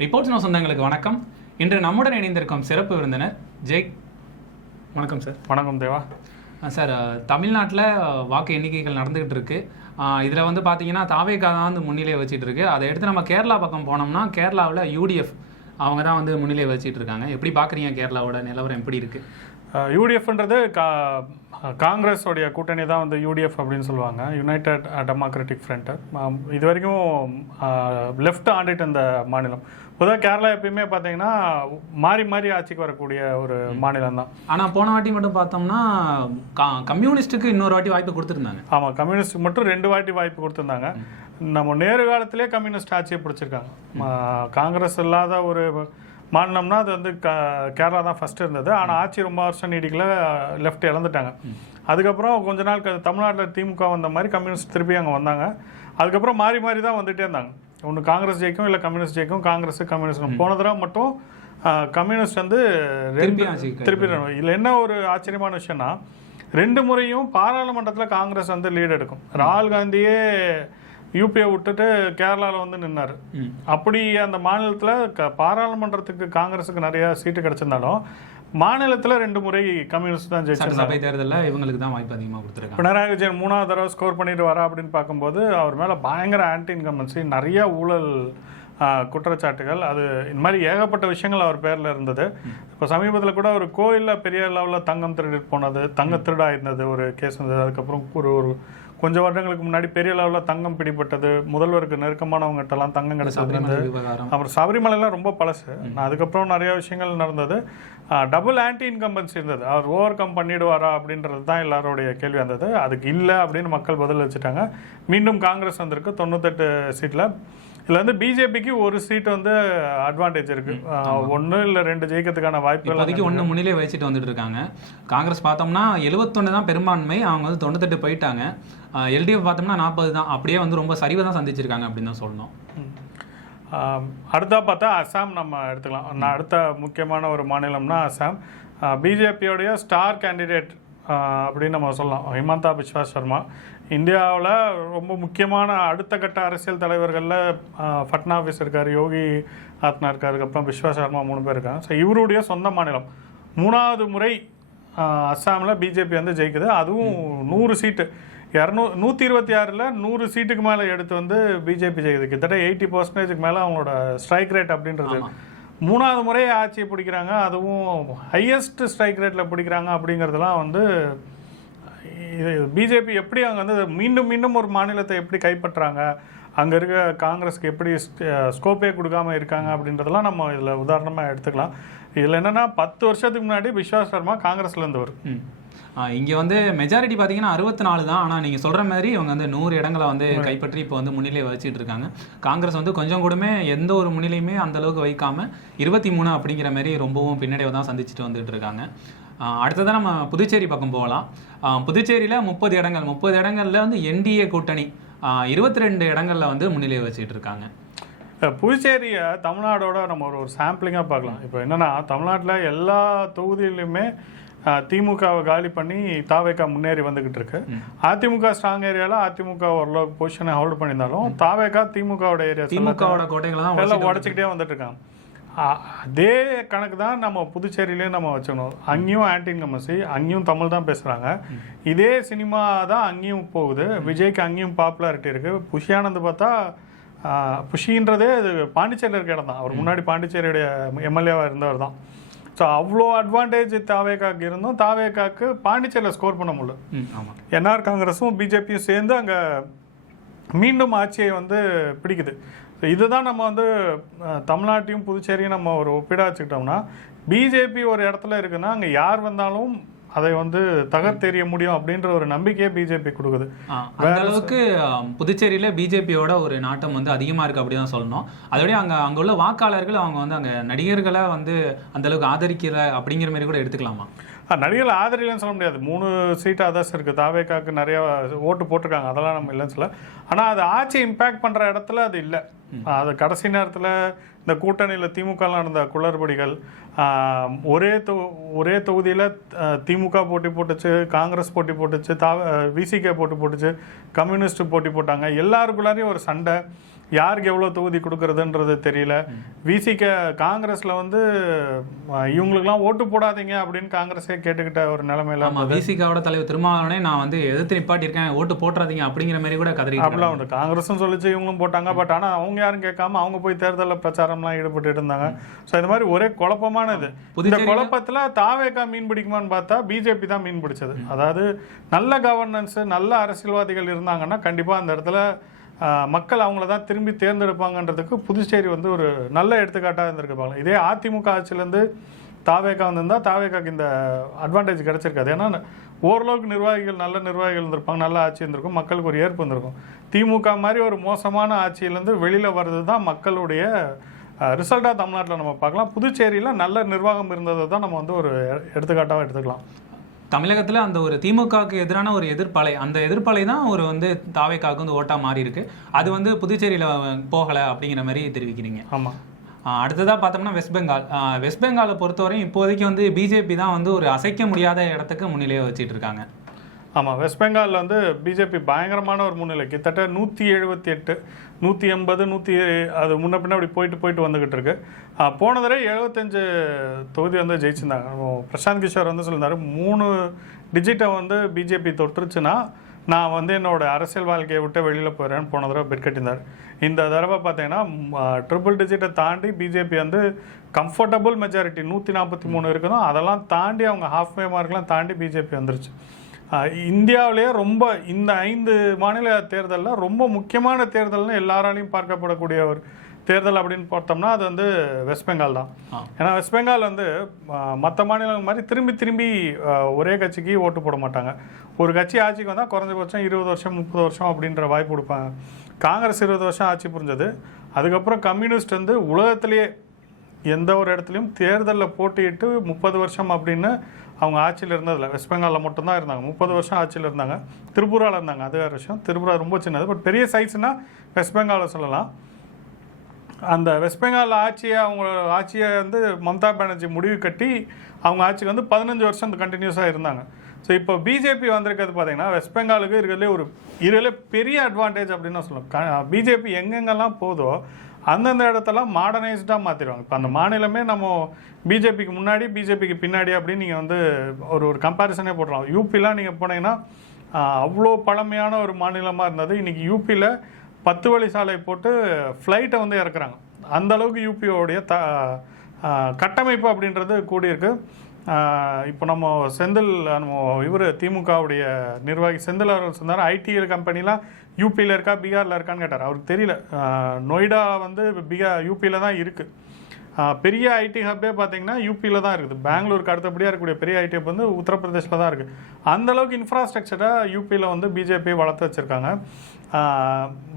Reports no சொந்தங்களுக்கு வணக்கம். இன்று நம்முடன் இணைந்திருக்கும் சிறப்பு விருந்தினர் ஜெய். வணக்கம் சார். வணக்கம் தேவா. சார், தமிழ்நாட்டில் வாக்கு எண்ணிக்கைகள் நடந்துகிட்டு இருக்கு. இதில் வந்து பார்த்தீங்கன்னா தாவேகா தான் வந்து முன்னிலையை வச்சுட்டு இருக்கு. அதை எடுத்து நம்ம கேரளா பக்கம் போனோம்னா கேரளாவில் யூடிஎஃப் அவங்க தான் வந்து முன்னிலையை வச்சுட்டு இருக்காங்க. எப்படி பார்க்குறீங்க கேரளாவோட நிலவரம் எப்படி இருக்கு? யூடிஎஃப்ன்றது காங்கிரஸோடைய கூட்டணி தான் வந்து யூடிஎஃப் அப்படின்னு சொல்லுவாங்க, யுனைடெட் டெமோக்ராட்டிக் ஃப்ரண்ட். இது வரைக்கும் லெஃப்ட் ஆண்டிட்டு இந்த மாநிலம். பொதுவாக கேரளா எப்பயுமே பார்த்தீங்கன்னா மாறி மாறி ஆட்சிக்கு வரக்கூடிய ஒரு மாநிலம் தான். ஆனால் போன வாட்டி மட்டும் பார்த்தோம்னா கம்யூனிஸ்ட்டுக்கு இன்னொரு வாட்டி வாய்ப்பு கொடுத்துருந்தாங்க. ஆமாம், கம்யூனிஸ்ட் மட்டும் 2 வாட்டி வாய்ப்பு கொடுத்துருந்தாங்க. நம்ம நேரு காலத்திலே கம்யூனிஸ்ட் ஆட்சியை பிடிச்சிருக்காங்க. காங்கிரஸ் இல்லாத ஒரு மாநிலம்னா அது வந்து கேரளா தான் ஃபஸ்ட்டு இருந்தது. ஆனால் ஆட்சி ரொம்ப வருஷம் நீடிக்கல, லெஃப்ட் இழந்துட்டாங்க. அதுக்கப்புறம் கொஞ்ச நாள் தமிழ்நாட்டில் திமுக வந்த மாதிரி கம்யூனிஸ்ட் திருப்பி அங்கே வந்தாங்க. அதுக்கப்புறம் மாறி மாறி தான் வந்துகிட்டே இருந்தாங்க. ஒன்று காங்கிரஸ் ஜெயிக்கும், இல்லை கம்யூனிஸ்ட் ஜெயிக்கும். கம்யூனிஸ்ட் போன தடவை மட்டும் கம்யூனிஸ்ட் வந்து திருப்பி. இதில் என்ன ஒரு ஆச்சரியமான விஷயம்னா 2 முறையும் பாராளுமன்றத்தில் காங்கிரஸ் வந்து லீட் எடுக்கும். ராகுல் காந்தியே யூபியை விட்டுட்டு கேரளாவில் வந்து நின்னார். அப்படி அந்த மாநிலத்தில் பாராளுமன்றத்துக்கு காங்கிரஸுக்கு நிறைய சீட்டு கிடைச்சிருந்தாலும் மாநிலத்தில் 2 முறை கம்யூனிஸ்ட் தான் ஜெயிச்சாங்க. சபை தேர்தலில் இவங்களுக்கு தான் வாய்ப்பு அதிகமாக கொடுத்துருக்காங்க. பினராயி விஜயன் 3வது தடவை ஸ்கோர் பண்ணிட்டு வரா அப்படின்னு பார்க்கும்போது அவர் மேலே பயங்கர ஆன்டி இன்கம்பன்சி, நிறைய ஊழல் குற்றச்சாட்டுகள், அது இந்த மாதிரி ஏகப்பட்ட விஷயங்கள் அவர் பேரில் இருந்தது. இப்போ சமீபத்தில் கூட ஒரு கோயிலில் பெரிய லெவலில் தங்கம் திருடிட்டு போனது, தங்க திருடா இருந்தது ஒரு கேஸ் இருந்தது. அதுக்கப்புறம் ஒரு கொஞ்சம் வருடங்களுக்கு முன்னாடி பெரிய லெவலில் தங்கம் பிடிப்பட்டது, முதல்வருக்கு நெருக்கமானவங்ககிட்டலாம் தங்கம் கிடைச்சது. அப்புறம் சபரிமலைலாம் ரொம்ப பழசு. அதுக்கப்புறம் நிறைய விஷயங்கள் நடந்தது. டபுள் ஆன்டி இன்கம்பன்சி இருந்தது. அவர் ஓவர் கம் பண்ணிடுவாரா அப்படின்றது தான் எல்லாருடைய கேள்வி இருந்தது. அதுக்கு இல்லை அப்படின்னு மக்கள் பதில் வச்சுட்டாங்க. மீண்டும் காங்கிரஸ் வந்திருக்கு 98 சீட்டில். இதில் வந்து பிஜேபிக்கு ஒரு சீட் வந்து அட்வான்டேஜ் இருக்கு. 1 இல்லை 2 ஜெயிக்கிறதுக்கான வாய்ப்புகள். அதுக்கு 1 முன்னிலை வச்சுட்டு வந்துட்டு இருக்காங்க. காங்கிரஸ் பார்த்தோம்னா 71 தான் பெரும்பான்மை, அவங்க வந்து 98 போயிட்டாங்க. எல்டிஎஃப் பார்த்தோம்னா 40 தான். அப்படியே வந்து ரொம்ப சரிவை தான் சந்திச்சிருக்காங்க அப்படின்னு தான் சொல்லணும். அடுத்தா பார்த்தா அசாம் நம்ம எடுத்துக்கலாம். அடுத்த முக்கியமான ஒரு மாநிலம்னா அசாம். பிஜேபியோடைய ஸ்டார் கேண்டிடேட் அப்படின்னு நம்ம சொல்லலாம் ஹிமந்தா பிஸ்வா சர்மா. இந்தியாவில் ரொம்ப முக்கியமான அடுத்த கட்ட அரசியல் தலைவர்களில் ஃபட்னாவிஸ் இருக்கார், யோகி ஆத்னா இருக்கார், அதுக்கப்புறம் பிஸ்வா சர்மா 3 பேர் இருக்காங்க. ஸோ இவருடைய சொந்த மாநிலம் 3வது முறை அஸ்ஸாமில் பிஜேபி வந்து ஜெயிக்குது. அதுவும் 100 சீட்டு 126ல் 100 சீட்டுக்கு மேலே எடுத்து வந்து பிஜேபி ஜெயிக்குது. கிட்டத்தட்ட 80% மேலே அவங்களோட ஸ்ட்ரைக் ரேட் அப்படின்றது. 3வது முறை ஆட்சியை பிடிக்கிறாங்க, அதுவும் ஹையஸ்ட் ஸ்ட்ரைக் ரேட்டில் பிடிக்கிறாங்க. அப்படிங்கிறதுலாம் வந்து இது பிஜேபி எப்படி அங்கே வந்து மீண்டும் மீண்டும் ஒரு மாநிலத்தை எப்படி கைப்பற்றுறாங்க, அங்கே இருக்க காங்கிரஸுக்கு எப்படி ஸ்கோப்பே கொடுக்காம இருக்காங்க அப்படின்றதெல்லாம் நம்ம இதில் உதாரணமாக எடுத்துக்கலாம். இதில் என்னென்னா 10 வருஷத்துக்கு முன்னாடி பிஸ்வா சர்மா காங்கிரஸ்லேருந்து வரும். இங்கே வந்து மெஜாரிட்டி பார்த்தீங்கன்னா 64 தான். ஆனால் நீங்கள் சொல்கிற மாதிரி இவங்க வந்து 100 இடங்களை வந்து கைப்பற்றி இப்போ வந்து முன்னிலையை வச்சுட்டு இருக்காங்க. காங்கிரஸ் வந்து கொஞ்சம் கூடமே எந்த ஒரு முன்னிலையுமே அந்தளவுக்கு வைக்காமல் 23 அப்படிங்கிற மாதிரி ரொம்பவும் பின்னடைவை தான் சந்திச்சுட்டு வந்துட்டு இருக்காங்க. அடுத்ததான் நம்ம புதுச்சேரி பக்கம் போகலாம். புதுச்சேரியில் 30 இடங்கள், 30 இடங்களில் வந்து என்டிஏ கூட்டணி 22 இடங்களில் வந்து முன்னிலையை வச்சுட்டு இருக்காங்க. புதுச்சேரியை தமிழ்நாடோட நம்ம ஒரு சாம்பிளிங்காக பார்க்கலாம். இப்போ என்னென்னா தமிழ்நாட்டில் எல்லா தொகுதியிலுமே திமுகவை காலி பண்ணி தாவேகா முன்னேறி வந்துகிட்டு இருக்கு. அதிமுக ஸ்ட்ராங் ஏரியாவில் அதிமுக ஓரளவுக்கு பொசிஷனை ஹோல்டு பண்ணியிருந்தாலும் தாவேகா திமுகவோட ஏரியா எல்லாம் உடச்சிக்கிட்டே வந்துட்டு இருக்காங்க. அதே கணக்கு தான் நம்ம புதுச்சேரியிலேயும் நம்ம வச்சுக்கணும். அங்கேயும் ஆன்டி இன்கம்பன்சி, அங்கேயும் தமிழ் தான் பேசுகிறாங்க. இதே சினிமா தான் அங்கேயும் போகுது. விஜய்க்கு அங்கேயும் பாப்புலாரிட்டி இருக்குது. புஷி ஆனந்த் பார்த்தா புஷின்றதே அது பாண்டிச்சேரியில் இருக்க இடம் தான். அவர் முன்னாடி பாண்டிச்சேரியுடைய எம்எல்ஏவாக இருந்தவர் தான். ஸோ அவ்வளோ அட்வான்டேஜ் தாவேகாக்கு இருந்தும் தாவேகாக்கு பாண்டிச்சேரியில் ஸ்கோர் பண்ண முடியல. என்ஆர் காங்கிரஸும் பிஜேபியும் சேர்ந்து அங்கே மீண்டும் ஆட்சியை வந்து பிடிக்குது. ஸோ இதுதான் நம்ம வந்து தமிழ்நாட்டையும் புதுச்சேரியும் நம்ம ஒரு ஒப்பிடா வச்சுக்கிட்டோம்னா பிஜேபி ஒரு இடத்துல இருக்குன்னா அங்கே யார் வந்தாலும் அதை வந்து தகர்த்தெறிய முடியும் அப்படின்ற ஒரு நம்பிக்கையை பிஜேபி கொடுக்குது. அந்த அளவுக்கு புதுச்சேரியில் பிஜேபியோட ஒரு நாட்டம் வந்து அதிகமாக இருக்குது அப்படி தான் சொல்லணும். அதோடய அங்கே உள்ள வாக்காளர்கள் அவங்க வந்து அங்கே நடிகர்களை வந்து அந்தளவுக்கு ஆதரிக்கிற அப்படிங்கிற மாதிரி கூட எடுத்துக்கலாமா? நடிகர்கள் ஆதரிக்கலன்னு சொல்ல முடியாது. 3 சீட்டு அதர்ஸ் இருக்குது. தாவேகாக்கு நிறைய ஓட்டு போட்டிருக்காங்க, அதெல்லாம் நம்ம இல்லைன்னு சொல்ல. ஆனால் அது ஆட்சி இம்பேக்ட் பண்ணுற இடத்துல அது இல்லை. அது கடைசி நேரத்தில் இந்த கூட்டணியில் திமுகலாம் நடந்த குளறுபடிகள், ஒரே தொகுதியில் திமுக போட்டி போட்டுச்சு, காங்கிரஸ் போட்டி போட்டுச்சு, விசிகே போட்டி போட்டுச்சு, கம்யூனிஸ்ட் போட்டி போட்டாங்க. எல்லாருக்குள்ளாரையும் ஒரு சண்டை. யாருக்கு எவ்வளோ தொகுதி கொடுக்கறதுன்றது தெரியல. விசிக காங்கிரஸில் வந்து இவங்களுக்குலாம் ஓட்டு போடாதீங்க அப்படின்னு காங்கிரஸே கேட்டுக்கிட்ட ஒரு நிலைமையில. ஆமாம், விசிகாவோட தலைவர் திருமாவளவனே நான் வந்து எதிர்த்து நிப்பாட்டியிருக்கேன், ஓட்டு போட்டுறாதீங்க அப்படிங்கிற மாதிரி கூட கதறி அப்படிலாம் உண்டு. காங்கிரஸும் சொல்லிச்சு, இவங்களும் போட்டாங்க. பட் ஆனால் அவங்க யாரும் கேட்காம அவங்க போய் தேர்தலில் பிரச்சாரம்லாம் ஈடுபட்டு இருந்தாங்க. ஸோ இந்த மாதிரி ஒரே குழப்பமானது. இந்த குழப்பத்தில் தாவேகா மீன் பிடிக்குமான்னு பார்த்தா பிஜேபி தான் மீன் பிடிச்சது. அதாவது நல்ல கவர்னன்ஸ், நல்ல அரசியல்வாதிகள் இருந்தாங்கன்னா கண்டிப்பாக அந்த இடத்துல மக்கள் அவங்கள தான் திரும்பி தேர்ந்தெடுப்பாங்கன்றதுக்கு புதுச்சேரி வந்து ஒரு நல்ல எடுத்துக்காட்டாக இருந்திருப்பாங்க. இதே அதிமுக ஆட்சியிலேருந்து தாவேகா வந்திருந்தால் தாவேகாக்கு இந்த அட்வான்டேஜ் கிடச்சிருக்காது. ஏன்னா ஓரளவுக்கு நிர்வாகிகள், நல்ல நிர்வாகிகள் இருந்திருப்பாங்க, நல்ல ஆட்சி இருந்திருக்கும், மக்களுக்கு ஒரு ஏற்பு இருந்திருக்கும். திமுக மாதிரி ஒரு மோசமான ஆட்சியிலேருந்து வெளியில் வர்றது தான் மக்களுடைய ரிசல்ட்டாக தமிழ்நாட்டில் நம்ம பார்க்கலாம். புதுச்சேரியில் நல்ல நிர்வாகம் இருந்ததை தான் நம்ம வந்து ஒரு எடுத்துக்காட்டாக எடுத்துக்கலாம். தமிழகத்தில் அந்த ஒரு திமுகவுக்கு எதிரான ஒரு எதிர்ப்பலை, அந்த எதிர்ப்பலை தான் ஒரு வந்து தாவேக்காவுக்கு வந்து ஓட்டாக மாறி இருக்கு. அது வந்து புதுச்சேரியில் போகலை அப்படிங்கிற மாதிரி தெரிவிக்கிறீங்க. ஆமாம். அடுத்ததாக பார்த்தோம்னா வெஸ்ட் பெங்காலை பொறுத்தவரையும் இப்போதைக்கு வந்து பிஜேபி தான் வந்து ஒரு அசைக்க முடியாத இடத்துக்கு முன்னிலையை வச்சுட்டு இருக்காங்க. ஆமாம், வெஸ்ட் பெங்காலில் வந்து பிஜேபி பயங்கரமான ஒரு முன்னிலை. கிட்டத்தட்ட 178, 180, அது முன்ன பின்ன அப்படி போயிட்டு வந்துக்கிட்டு இருக்கு. போன தடவை 75 தொகுதி வந்து ஜெயிச்சிருந்தாங்க. பிரசாந்த் கிஷோர் வந்து சொல்லியிருந்தாரு, 3 டிஜிட்டை வந்து பிஜேபி தொட்டுருச்சுன்னா நான் வந்து என்னோட அரசியல் வாழ்க்கையை விட்டு வெளியில் போயிடுறேன்னு போன தடவை பெட் கட்டியிருந்தார். இந்த தடவை பார்த்தீங்கன்னா ட்ரிபிள் டிஜிட்டை தாண்டி பிஜேபி வந்து கம்ஃபர்டபுள் மெஜாரிட்டி 143 இருக்குதோ அதெல்லாம் தாண்டி அவங்க ஹாஃப்வே மார்க்லாம் தாண்டி பிஜேபி வந்துருச்சு. இந்தியாவிலேயே ரொம்ப இந்த 5 மாநில தேர்தலில் ரொம்ப முக்கியமான தேர்தல்னு எல்லாராலையும் பார்க்கப்படக்கூடிய ஒரு தேர்தல் அப்படின்னு பார்த்தோம்னா அது வந்து வெஸ்ட் பெங்கால் தான். ஏன்னா வெஸ்ட் பெங்கால் வந்து மற்ற மாநிலங்கள் மாதிரி திரும்பி ஒரே கட்சிக்கு ஓட்டு போட மாட்டாங்க. ஒரு கட்சி ஆட்சிக்கு வந்தால் குறைஞ்சபட்சம் 20 வருஷம் 30 வருஷம் அப்படின்ற வாய்ப்பு கொடுப்பாங்க. காங்கிரஸ் 20 வருஷம் ஆட்சி புரிஞ்சது. அதுக்கப்புறம் கம்யூனிஸ்ட் வந்து உலகத்திலேயே எந்த ஒரு இடத்துலையும் தேர்தலில் போட்டியிட்டு 30 வருஷம் அப்படின்னு அவங்க ஆட்சியில் இருந்ததில்லை. வெஸ்ட் பெங்காலில் மட்டும்தான் இருந்தாங்க, 30 வருஷம் ஆட்சியில் இருந்தாங்க. திரிபுராவில் இருந்தாங்க, அது வேறு விஷயம். திரிபுரா ரொம்ப சின்னது, பட் பெரிய சைஸ்னால் வெஸ்ட் பெங்காலில் சொல்லலாம். அந்த வெஸ்ட் பெங்கால் ஆட்சியை வந்து மம்தா பானர்ஜி முடிவு கட்டி அவங்க ஆட்சிக்கு வந்து 15 வருஷம் கண்டினியூஸாக இருந்தாங்க. ஸோ இப்போ பிஜேபி வந்திருக்கிறது பார்த்தீங்கன்னா வெஸ்ட் பெங்காலுக்கு இருக்கிறதுலே பெரிய அட்வான்டேஜ் அப்படின்னு தான் சொல்லலாம். பிஜேபி எங்கெங்கெல்லாம் போதோ அந்தந்த இடத்தெல்லாம் மாடர்னைஸ்டாக மாற்றிடுவாங்க. இப்போ அந்த மாநிலமே நம்ம பிஜேபிக்கு முன்னாடி பிஜேபிக்கு பின்னாடி அப்படின்னு நீங்கள் வந்து ஒரு கம்பேரிசனே போடுறோம். யூபிலாம் நீங்கள் போனீங்கன்னா அவ்வளோ பழமையான ஒரு மாநிலமாக இருந்தது. இன்றைக்கி யூபியில் 10 வழி சாலை போட்டு ஃப்ளைட்டை வந்து இறக்குறாங்க. அந்தளவுக்கு யூபியோடைய கட்டமைப்பு அப்படின்றது கூடியிருக்கு. இப்போ நம்ம இவர் திமுகவுடைய நிர்வாகி செந்தில் அவர்கள் சொன்னார், ஐடிஎல் கம்பெனிலாம் யூபியில் இருக்கா பீகாரில் இருக்கான்னு கேட்டார். அவருக்கு தெரியல. நொய்டா வந்து யூபியில் தான் இருக்குது. பெரிய ஐடி ஹப்பே பார்த்தீங்கன்னா யூபியில் தான் இருக்குது. பெங்களூருக்கு அடுத்தபடியாக இருக்கக்கூடிய பெரிய ஐடி ஹப் வந்து உத்தரப்பிரதேசில் தான் இருக்குது. அந்தளவுக்கு இன்ஃப்ராஸ்ட்ரக்சரை யூபியில் வந்து பிஜேபி வளர்த்து வச்சுருக்காங்க.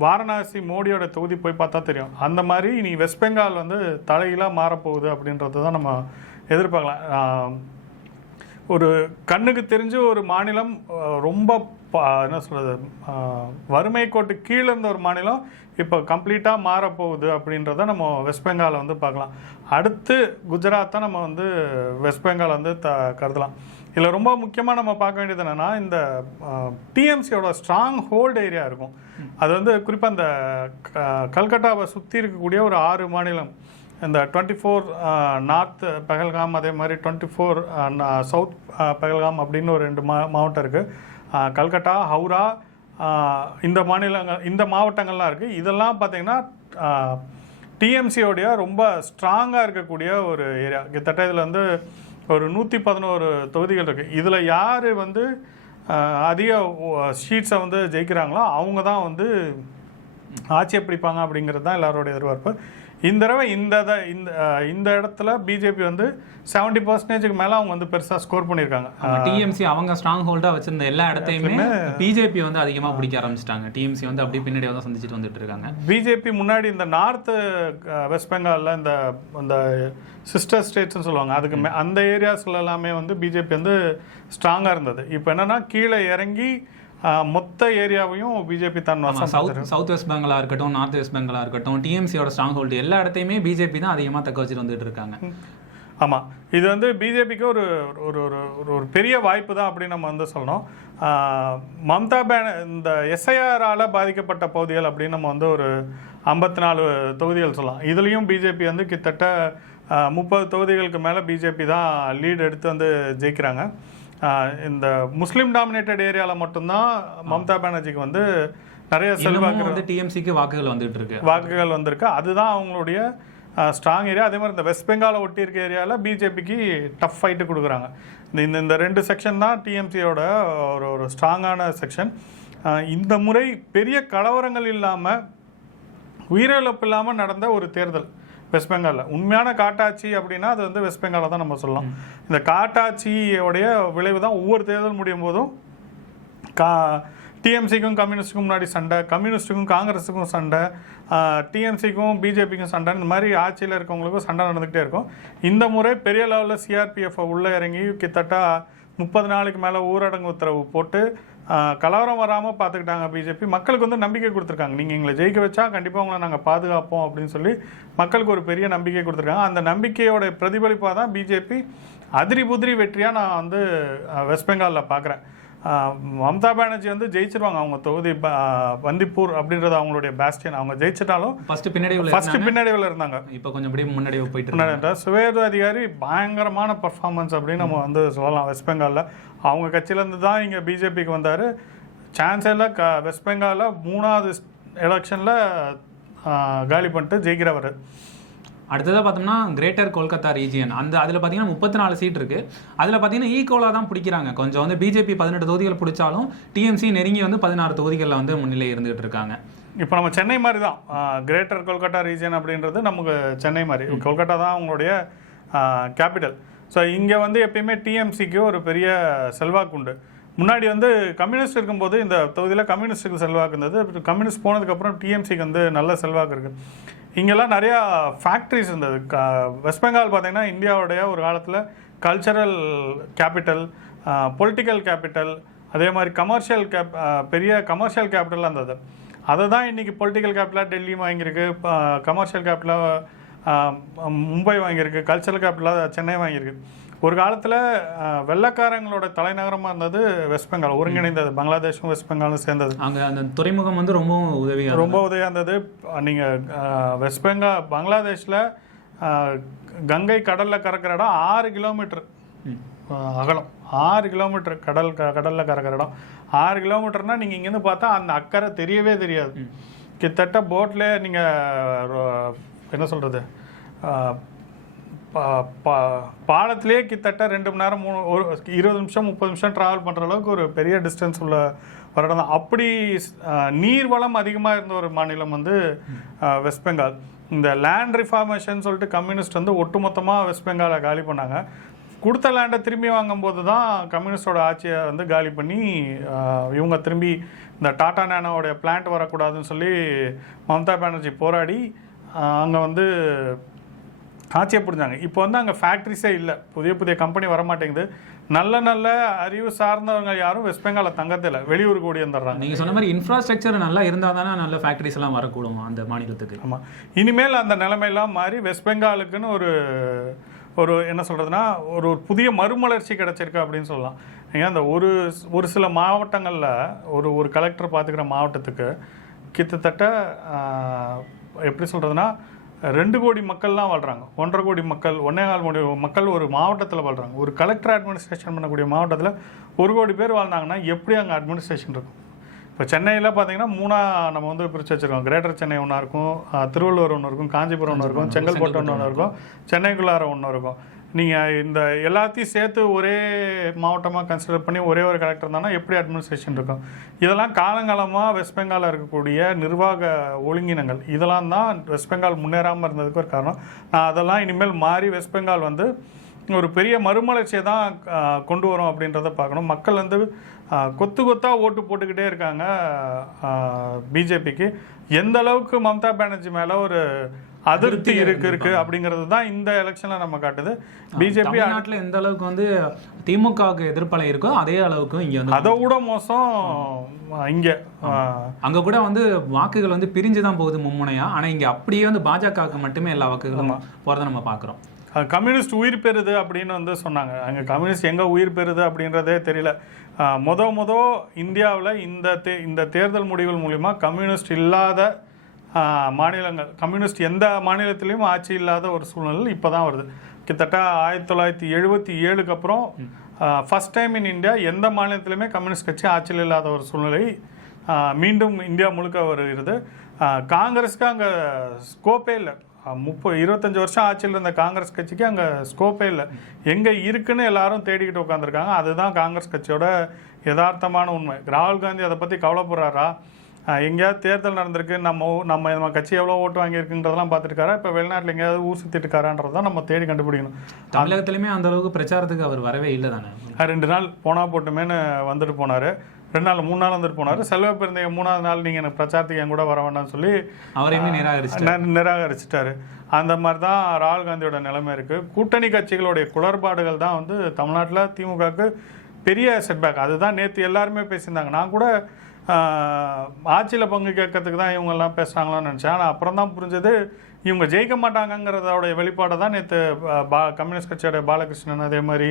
வாரணாசி மோடியோட தொகுதி போய் பார்த்தா தெரியும். அந்த மாதிரி இனி வெஸ்ட் பெங்கால் வந்து தலையிலாக மாறப்போகுது அப்படின்றது தான் நம்ம எதிர்பார்க்கலாம். ஒரு கண்ணுக்கு தெரிஞ்சு ஒரு மாநிலம் ரொம்ப என்ன சொல்கிறது, வறுமை கோட்டு கீழே இருந்த ஒரு மாநிலம் இப்போ கம்ப்ளீட்டாக மாறப்போகுது அப்படின்றத நம்ம வெஸ்ட் பெங்காலை வந்து பார்க்கலாம். அடுத்து குஜராத் தான் நம்ம வந்து வெஸ்ட் பெங்கால் வந்து கருதலாம். இதில் ரொம்ப முக்கியமாக நம்ம பார்க்க வேண்டியது என்னென்னா, இந்த டிஎம்சியோட ஸ்ட்ராங் ஹோல்டு ஏரியா இருக்கும். அது வந்து குறிப்பாக இந்த கல்கட்டாவை சுற்றி இருக்கக்கூடிய ஒரு 6 மாநிலம், இந்த 24 நார்த் பெஹல்காம், அதே மாதிரி 24 சவுத் பெஹல்காம் அப்படின்னு ஒரு 2 மாவட்டம் இருக்குது. கல்கட்டா, ஹவுரா, இந்த மாவட்டங்கள்லாம் இருக்குது. இதெல்லாம் பார்த்திங்கன்னா டிஎம்சியோடைய ரொம்ப ஸ்ட்ராங்காக இருக்கக்கூடிய ஒரு ஏரியா. கிட்டத்தட்ட இதில் வந்து ஒரு 111 தொகுதிகள் இருக்குது. இதில் யார் வந்து அதிக சீட்ஸை வந்து ஜெயிக்கிறாங்களோ அவங்க தான் வந்து ஆட்சியை பிடிப்பாங்க அப்படிங்கிறது தான் எல்லாரோடைய எதிர்பார்ப்பு. இந்த தடவை இந்த இடத்துல பிஜேபி வந்து 70% மேலே அவங்க வந்து பெருசாக ஸ்கோர் பண்ணியிருக்காங்க. டிஎம்சி அவங்க ஸ்ட்ராங் ஹோல்டாக வச்சிருந்த எல்லா இடத்தையுமே பிஜேபி வந்து அதிகமாக பிடிக்க ஆரம்பிச்சிட்டாங்க. டிஎம்சி வந்து அப்படி பின்னாடி வந்து சந்திச்சுட்டு வந்துட்டு இருக்காங்க. பிஜேபி முன்னாடி இந்த நார்த் வெஸ்ட் பெங்காலில் இந்த சிஸ்டர் ஸ்டேட்ஸ்னு சொல்லுவாங்க, அதுக்கு அந்த ஏரியாஸ்ல எல்லாமே வந்து பிஜேபி வந்து ஸ்ட்ராங்காக இருந்தது. இப்போ என்னன்னா கீழே இறங்கி மொத்த ஏரியாவையும் பிஜேபி தான் சவுத் வெஸ்ட் பெங்காலாக இருக்கட்டும், நார்த் வெஸ்ட் பெங்காலாக இருக்கட்டும், டிஎம்சியோட ஸ்ட்ராங் ஹோல்டு எல்லா இடத்தையுமே பிஜேபி தான் அதிகமாக தக்க வச்சுட்டு வந்துட்டு இருக்காங்க. ஆமாம், இது வந்து பிஜேபிக்கு ஒரு ஒரு ஒரு ஒரு பெரிய வாய்ப்பு தான் அப்படின்னு நம்ம வந்து சொல்லணும். மம்தா இந்த எஸ்ஐஆரால் பாதிக்கப்பட்ட பகுதிகள் அப்படின்னு நம்ம வந்து ஒரு 54 தொகுதிகள் சொல்லலாம். இதுலேயும் பிஜேபி வந்து கிட்டத்தட்ட 30 தொகுதிகளுக்கு மேலே பிஜேபி தான் லீடு எடுத்து வந்து ஜெயிக்கிறாங்க. இந்த முஸ்லீம் டாமினேட்டட் ஏரியாவில் மட்டும்தான் மம்தா பானர்ஜிக்கு வந்து நிறைய செல்வாக்கு டிஎம்சிக்கு வாக்குகள் வந்திருக்கு. அதுதான் அவங்களுடைய ஸ்ட்ராங் ஏரியா. அதே மாதிரி இந்த வெஸ்ட் பெங்காலை ஒட்டி இருக்க ஏரியாவில் பிஜேபிக்கு டஃப் ஃபைட்டு கொடுக்குறாங்க. இந்த 2 செக்ஷன் தான் டிஎம்சியோட ஒரு ஸ்ட்ராங்கான செக்ஷன். இந்த முறை பெரிய கலவரங்கள் இல்லாமல், உயிரிழப்பு இல்லாமல் நடந்த ஒரு தேர்தல் வெஸ்ட் பெங்காலில். உண்மையான காட்டாட்சி அப்படின்னா அது வந்து வெஸ்ட் பெங்காலை தான் நம்ம சொல்லலாம். இந்த காட்டாட்சியோடைய விளைவு தான் ஒவ்வொரு தேர்தல் முடியும் போதும் டிஎம்சிக்கும் கம்யூனிஸ்ட்டுக்கும் முன்னாடி சண்டை, கம்யூனிஸ்ட்டுக்கும் காங்கிரஸுக்கும் சண்டை, டிஎம்சிக்கும் பிஜேபிக்கும் சண்டை, இந்த மாதிரி ஆட்சியில் இருக்கவங்களுக்கும் சண்டை நடந்துக்கிட்டே இருக்கும். இந்த முறை பெரிய லெவலில் சிஆர்பிஎஃப் உள்ளே இறங்கி கிட்டத்தட்ட 30 நாளைக்கு மேலே ஊரடங்கு உத்தரவு போட்டு கலவரம் வராமல் பார்த்துக்கிட்டாங்க பிஜேபி. மக்களுக்கு வந்து நம்பிக்கை கொடுத்துருக்காங்க. நீங்கள் எங்களை ஜெயிக்க வச்சா கண்டிப்பாக உங்களை நாங்கள் பாதுகாப்போம் அப்படின்னு சொல்லி மக்களுக்கு ஒரு பெரிய நம்பிக்கை கொடுத்துருக்காங்க. அந்த நம்பிக்கையோட பிரதிபலிப்பாக தான் பிஜேபி அதிரி புதிரி வெற்றியாக நான் வந்து வெஸ்ட் பெங்காலில் பார்க்குறேன். மம்தா பானர்ஜி வந்து ஜெயிச்சிருவாங்க. அவங்க தொகுதி பந்திப்பூர் அப்படின்றது அவங்களுடைய பேஸ்டியன். அவங்க ஜெயிச்சிட்டாலும் ஃபர்ஸ்ட் பின்னடைவில் இருந்தாங்க. இப்போ கொஞ்சம் முன்னாடி போயிட்டு சுவேது அதிகாரி பயங்கரமான பர்ஃபார்மன்ஸ் அப்படின்னு நம்ம வந்து சொல்லலாம். வெஸ்ட் பெங்காலில் அவங்க கட்சியிலேருந்து தான் இங்கே பிஜேபிக்கு வந்தார். சான்ஸ் இல்லை. வெஸ்ட் பெங்காலில் 3வது எலெக்ஷனில் காலி பண்ணிட்டு ஜெயிக்கிறவர். அடுத்ததாக பார்த்தோம்னா கிரேட்டர் கொல்கத்தா ரீஜியன், அதில் பார்த்தீங்கன்னா 34 சீட் இருக்குது. அதில் பார்த்தீங்கன்னா ஈக்குவலாக தான் பிடிக்கிறாங்க. கொஞ்சம் வந்து பிஜேபி 18 தொகுதிகள் பிடிச்சாலும் டிஎம்சி நெருங்கி வந்து 16 தொகுதிகளில் வந்து முன்னிலை இருந்துகிட்டு இருக்காங்க. இப்போ நம்ம சென்னை மாதிரி தான் கிரேட்டர் கொல்கத்தா ரீஜியன் அப்படின்றது நமக்கு சென்னை மாதிரி. கொல்கத்தா தான் அவங்களுடைய கேபிட்டல். ஸோ இங்கே வந்து எப்பயுமே டிஎம்சிக்கு ஒரு பெரிய செல்வாக்கு உண்டு. முன்னாடி வந்து கம்யூனிஸ்ட் இருக்கும்போது இந்த தொகுதியில் கம்யூனிஸ்ட்டுக்கு செல்வாக்கு இருந்தது. கம்யூனிஸ்ட் போனதுக்கப்புறம் டிஎம்சிக்கு வந்து நல்ல செல்வாக்கு இருக்குது. இங்கெல்லாம் நிறையா ஃபேக்ட்ரிஸ் இருந்தது. வெஸ்ட் பெங்கால் பார்த்திங்கன்னா இந்தியாவுடைய ஒரு காலத்தில் கல்ச்சரல் கேபிட்டல், பொலிட்டிக்கல் கேபிட்டல், அதே மாதிரி பெரிய கமர்ஷியல் கேபிட்டலாக இருந்தது. அதை தான் இன்றைக்கி பொலிட்டிக்கல் கேபிட்டலாக டெல்லி வாங்கியிருக்கு, கமர்ஷியல் கேபிட்டலாக மும்பை வாங்கியிருக்கு, கல்ச்சரல் கேபிட்டலாக சென்னை வாங்கியிருக்கு. ஒரு காலத்தில் வெள்ளக்காரங்களோட தலைநகரமாக இருந்தது வெஸ்ட் பெங்கால். ஒருங்கிணைந்தது பங்களாதேஷும் வெஸ்ட் பெங்காலும் சேர்ந்தது. அங்கே அந்த துறைமுகம் வந்து ரொம்ப உதவியாக இருந்தது. நீங்கள் வெஸ்ட் பெங்கால் பங்களாதேஷில் கங்கை கடலில் கறக்கிற இடம் 6 கிலோமீட்டர் அகலம். 6 கிலோமீட்டர் கடலில் கறக்கிற இடம் 6 கிலோமீட்டர்னால் நீங்கள் இங்கேருந்து பார்த்தா அந்த அக்கறை தெரியவே தெரியாது. கிட்டத்தட்ட போட்டில் நீங்கள் என்ன சொல்கிறது, பாலத்திலே கிட்டத்தட்ட 2 மணி நேரம் 20 நிமிஷம் 30 நிமிஷம் ட்ராவல் பண்ணுற அளவுக்கு ஒரு பெரிய டிஸ்டன்ஸ் உள்ள ஒரு இடம் தான். அப்படி நீர்வளம் அதிகமாக இருந்த ஒரு மாநிலம் வந்து வெஸ்ட் பெங்கால். இந்த லேண்ட் ரிஃபார்மேஷன் சொல்லிட்டு கம்யூனிஸ்ட் வந்து ஒட்டுமொத்தமாக வெஸ்ட் பெங்காலை காலி பண்ணாங்க. கொடுத்த லேண்டை திரும்பி வாங்கும்போது தான் கம்யூனிஸ்டோட ஆட்சியை வந்து காலி பண்ணி இவங்க திரும்பி இந்த டாடா நேனோடைய பிளான்ட் வரக்கூடாதுன்னு சொல்லி மம்தா பானர்ஜி போராடி அங்கே வந்து ஆட்சியை பிடிச்சாங்க. இப்போ வந்து அங்கே ஃபேக்ட்ரிஸே இல்லை, புதிய கம்பெனி வரமாட்டேங்குது. நல்ல அறிவு சார்ந்தவங்க யாரும் வெஸ்ட் பெங்காலில் தங்கத்தில் வெளியூருக்கு ஓடி வந்துடுறாங்க. நீங்கள் சொன்ன மாதிரி இன்ஃப்ராஸ்ட்ரக்சர் நல்லா இருந்தால் தானே நல்ல ஃபேக்ட்ரிஸ் எல்லாம் வரக்கூடும் அந்த மாநிலத்துக்கு. ஆமாம், இனிமேல் அந்த நிலைமையெல்லாம் மாறி வெஸ்ட் பெங்காலுக்குன்னு ஒரு என்ன சொல்கிறதுனா ஒரு புதிய மறுமலர்ச்சி கிடச்சிருக்கு அப்படின்னு சொல்லலாம். ஏன்னா அந்த ஒரு சில மாவட்டங்களில் ஒரு கலெக்டர் பார்த்துக்கிற மாவட்டத்துக்கு கிட்டத்தட்ட எப்படி சொல்கிறதுனா 2 கோடி மக்கள்லாம் வாழ்கிறாங்க. 1.5 கோடி மக்கள், 1.25 கோடி மக்கள் ஒரு மாவட்டத்தில் வாழ்கிறாங்க. ஒரு கலெக்டர் அட்மினிஸ்ட்ரேஷன் பண்ணக்கூடிய மாவட்டத்தில் 1 கோடி பேர் வாழ்ந்தாங்கன்னா எப்படி அங்கே அட்மினிஸ்ட்ரேஷன் இருக்கும்? இப்போ சென்னையில் பார்த்தீங்கன்னா 3 நம்ம வந்து பிரித்து வச்சுருக்கோம். கிரேட்டர் சென்னை ஒன்றா இருக்கும், திருவள்ளூர் ஒன்று இருக்கும், காஞ்சிபுரம் ஒன்று இருக்கும், செங்கல்பட்டு ஒன்று இருக்கும், சென்னைக்குள்ளார ஒன்று இருக்கும். நீங்கள் இந்த எல்லாத்தையும் சேர்த்து ஒரே மாவட்டமாக கன்சிடர் பண்ணி ஒரே ஒரு கலெக்டர் இருந்தாங்கன்னா எப்படி அட்மினிஸ்ட்ரேஷன் இருக்கும்? இதெல்லாம் காலங்காலமாக வெஸ்ட் பெங்காலில் இருக்கக்கூடிய நிர்வாக ஒழுங்கினங்கள் இதெல்லாம் தான் வெஸ்ட் பெங்கால் முன்னேறாமல் இருந்ததுக்கு ஒரு காரணம். அதெல்லாம் இனிமேல் மாறி வெஸ்ட் பெங்கால் வந்து ஒரு பெரிய மறுமலர்ச்சியை தான் கொண்டு வரும் அப்படின்றத பார்க்கணும். மக்கள் வந்து கொத்தாக ஓட்டு போட்டுக்கிட்டே இருக்காங்க பிஜேபிக்கு. எந்த அளவுக்கு மம்தா பானர்ஜி மேலே ஒரு அதிருப்தி இருக்கு அப்படிங்கிறது தான் இந்த எலெக்ஷனில் நம்ம காட்டுது. பிஜேபி நாட்டில் எந்த அளவுக்கு வந்து திமுகவுக்கு எதிர்ப்பலை இருக்கோ அதே அளவுக்கு இங்கே வந்து அதை விட மோசம் இங்கே அங்கே கூட வந்து வாக்குகள் வந்து பிரிஞ்சு தான் போகுது மும்முனையாக. ஆனால் இங்கே அப்படியே வந்து பாஜகவுக்கு மட்டுமே எல்லா வாக்குகளும் போகிறத நம்ம பார்க்குறோம். கம்யூனிஸ்ட் உயிர் பெறுது அப்படின்னு வந்து சொன்னாங்க. அங்கே கம்யூனிஸ்ட் எங்கே உயிர் பெறுது அப்படின்றதே தெரியல. மொத இந்தியாவில் இந்த தேர்தல் முடிவுகள் மூலிமா கம்யூனிஸ்ட் இல்லாத மாநிலங்கள், கம்யூனிஸ்ட் எந்த மாநிலத்திலையும் ஆட்சி இல்லாத ஒரு சூழ்நிலை இப்போ தான் வருது. கிட்டத்தட்ட 1977க்கு அப்புறம் ஃபஸ்ட் டைம் இன் இந்தியா எந்த மாநிலத்திலுமே கம்யூனிஸ்ட் கட்சி ஆட்சியில் இல்லாத ஒரு சூழ்நிலை மீண்டும் இந்தியா முழுக்க வருகிறது. காங்கிரஸுக்கு அங்கே ஸ்கோப்பே இல்லை. 25 வருஷம் ஆட்சியில் இருந்த காங்கிரஸ் கட்சிக்கு அங்கே ஸ்கோப்பே இல்லை. எங்கே இருக்குன்னு எல்லாரும் தேடிக்கிட்டு உட்காந்துருக்காங்க. அதுதான் காங்கிரஸ் கட்சியோட யதார்த்தமான உண்மை. ராகுல் காந்தி அதை பற்றி கவலைப்படுறாரா? எங்கேயாவது தேர்தல் நடந்திருக்கு, நம்ம கட்சி எவ்வளோ ஓட்டு வாங்கியிருக்குன்றதெல்லாம் பார்த்துருக்காரா? இப்போ வெளிநாட்டில் எங்கேயாவது ஊர் சுற்றிட்டு இருக்காரான்றதான் நம்ம தேடி கண்டுபிடிக்கணும். தமிழகத்திலுமே அந்த அளவுக்கு பிரச்சாரத்துக்கு அவர் வரவே இல்லை தானே. 2 நாள் போனா போட்டுமேன்னு வந்துட்டு போனார். 2 நாள் 3 நாள் வந்துட்டு போனார். செல்வ பிறந்தங்க 3ஆவது நாள் நீங்கள் எனக்கு பிரச்சாரத்துக்கு என் கூட வர வேண்டாம்னு சொல்லி அவரையுமே நிராகரிச்சிட்டாரு. அந்த மாதிரி தான் ராகுல் காந்தியோட நிலைமை இருக்குது. கூட்டணி கட்சிகளுடைய குளறுபாடுகள் தான் வந்து தமிழ்நாட்டில் திமுகவுக்கு பெரிய செட்பேக். அதுதான் நேற்று எல்லாருமே பேசியிருந்தாங்க. நான் கூட ஆட்சியில் பங்கு கேட்கறதுக்கு தான் இவங்கெல்லாம் பேசுகிறாங்களான்னு நினச்சேன். ஆனால் அப்புறம் தான் புரிஞ்சது இவங்க ஜெயிக்க மாட்டாங்கங்கிறதோடைய வெளிப்பாடை தான் நேற்று கம்யூனிஸ்ட் கட்சியோட பாலகிருஷ்ணன், அதே மாதிரி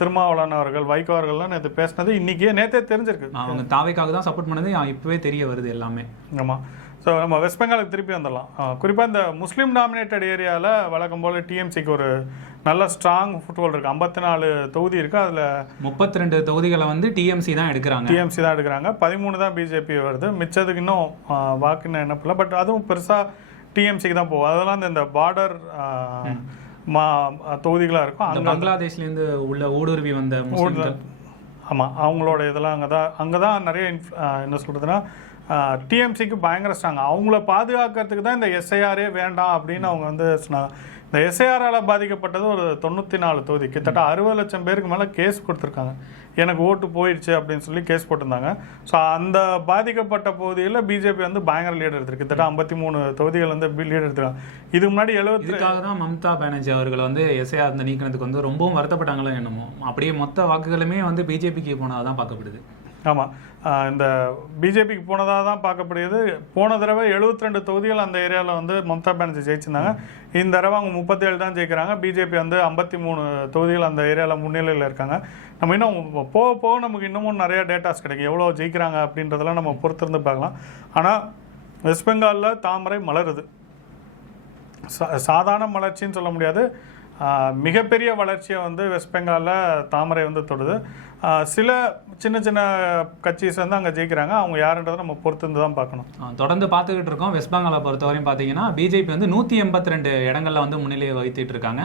திருமாவளவன் அவர்கள், வைகோ அவர்கள்லாம் நேற்று பேசினது நேற்றே தெரிஞ்சிருக்கு. அவங்க தாவேக்காக தான் சப்போர்ட் பண்ணது இப்போவே தெரிய வருது எல்லாமே. ஆமாம். ஸோ நம்ம வெஸ்ட் பெங்காலுக்கு திருப்பி வந்துடலாம். குறிப்பாக இந்த முஸ்லீம் டாமினேட்டட் ஏரியாவில் வழக்கம் போல் டிஎம்சிக்கு ஒரு நல்ல ஸ்ட்ராங் ஃபுட்பால் இருக்குது. 54 தொகுதி இருக்குது. அதில் 32 தொகுதிகளை வந்து டிஎம்சி தான் எடுக்கிறாங்க. 13 தான் பிஜேபி வருது. மிச்சதுக்கு இன்னும் வாக்குன்னு என்ன பண்ணல. பட் அதுவும் பெருசாக டிஎம்சிக்கு தான் போகும். அதெல்லாம் இந்த பார்டர் தொகுதிகளாக இருக்கும். அங்கே பங்களாதேஷ்லேருந்து உள்ள ஊடுருவி வந்த முஸ்லீம்கள். ஆமாம், அவங்களோட இதெல்லாம் அங்கே தான் நிறைய என்ன சொல்கிறதுனா டிஎம்சிக்கு பயங்கர ஸ்ட்ராங். அவங்கள பாதுகாக்கிறதுக்கு தான் இந்த எஸ்ஐஆரே வேண்டாம் அப்படின்னு அவங்க வந்து சொன்னாங்க. இந்த எஸ்ஐஆரால் பாதிக்கப்பட்டது ஒரு 94 தொகுதி, கிட்டத்தட்ட 60 லட்சம் பேருக்கு மேலே கேஸ் கொடுத்துருக்காங்க. எனக்கு ஓட்டு போயிடுச்சு அப்படின்னு சொல்லி கேஸ் போட்டிருந்தாங்க. ஸோ அந்த பாதிக்கப்பட்ட பகுதியில் பிஜேபி வந்து பயங்கர லீடர் எடுத்திருக்கு. கிட்டத்தட்ட 53 தொகுதிகள் வந்து லீடர் எடுத்துருக்காங்க. இதுக்கு முன்னாடி 70 தான் மம்தா பானர்ஜி அவர்கள் வந்து எஸ்ஐஆர் இந்த நீக்கிறதுக்கு வந்து ரொம்பவும் வருத்தப்பட்டாங்களோ என்னமோ. அப்படியே மொத்த வாக்குகளுமே வந்து பிஜேபிக்கு போனதாக தான் பார்க்கப்படுது. ஆமாம், இந்த பிஜேபிக்கு போனதாக தான் பார்க்கப்படுகிறது. போன தடவை 72 தொகுதிகள் அந்த ஏரியாவில் வந்து மம்தா பானர்ஜி ஜெயிச்சிருந்தாங்க. இந்த தடவை அவங்க 37 தான் ஜெயிக்கிறாங்க. பிஜேபி வந்து 53 தொகுதிகள் அந்த ஏரியாவில் முன்னிலையில் இருக்காங்க. நம்ம இன்னும் போக போக நமக்கு இன்னமும் நிறைய டேட்டாஸ் கிடைக்கும், எவ்வளோ ஜெயிக்கிறாங்க அப்படின்றதெல்லாம் நம்ம பொறுத்திருந்து பார்க்கலாம். ஆனால் வெஸ்ட் பெங்காலில் தாமரை மலருது. சாதாரண மலர்ச்சின்னு சொல்ல முடியாது, மிகப்பெரிய வளர்ச்சியை வந்து வெஸ்ட் பெங்காலில் தாமரை வந்து தொடுது. சில சின்ன சின்ன கட்சிஸ் வந்து அங்கே ஜெயிக்கிறாங்க. அவங்க யாருன்றதை நம்ம பொறுத்திருந்து தான் பார்க்கணும். தொடர்ந்து பார்த்துக்கிட்டு இருக்கோம். வெஸ்ட் பெங்காலை பொறுத்தவரையும் பார்த்தீங்கன்னா பிஜேபி வந்து 182 இடங்களில் வந்து முன்னிலையை வகித்துட்டு இருக்காங்க.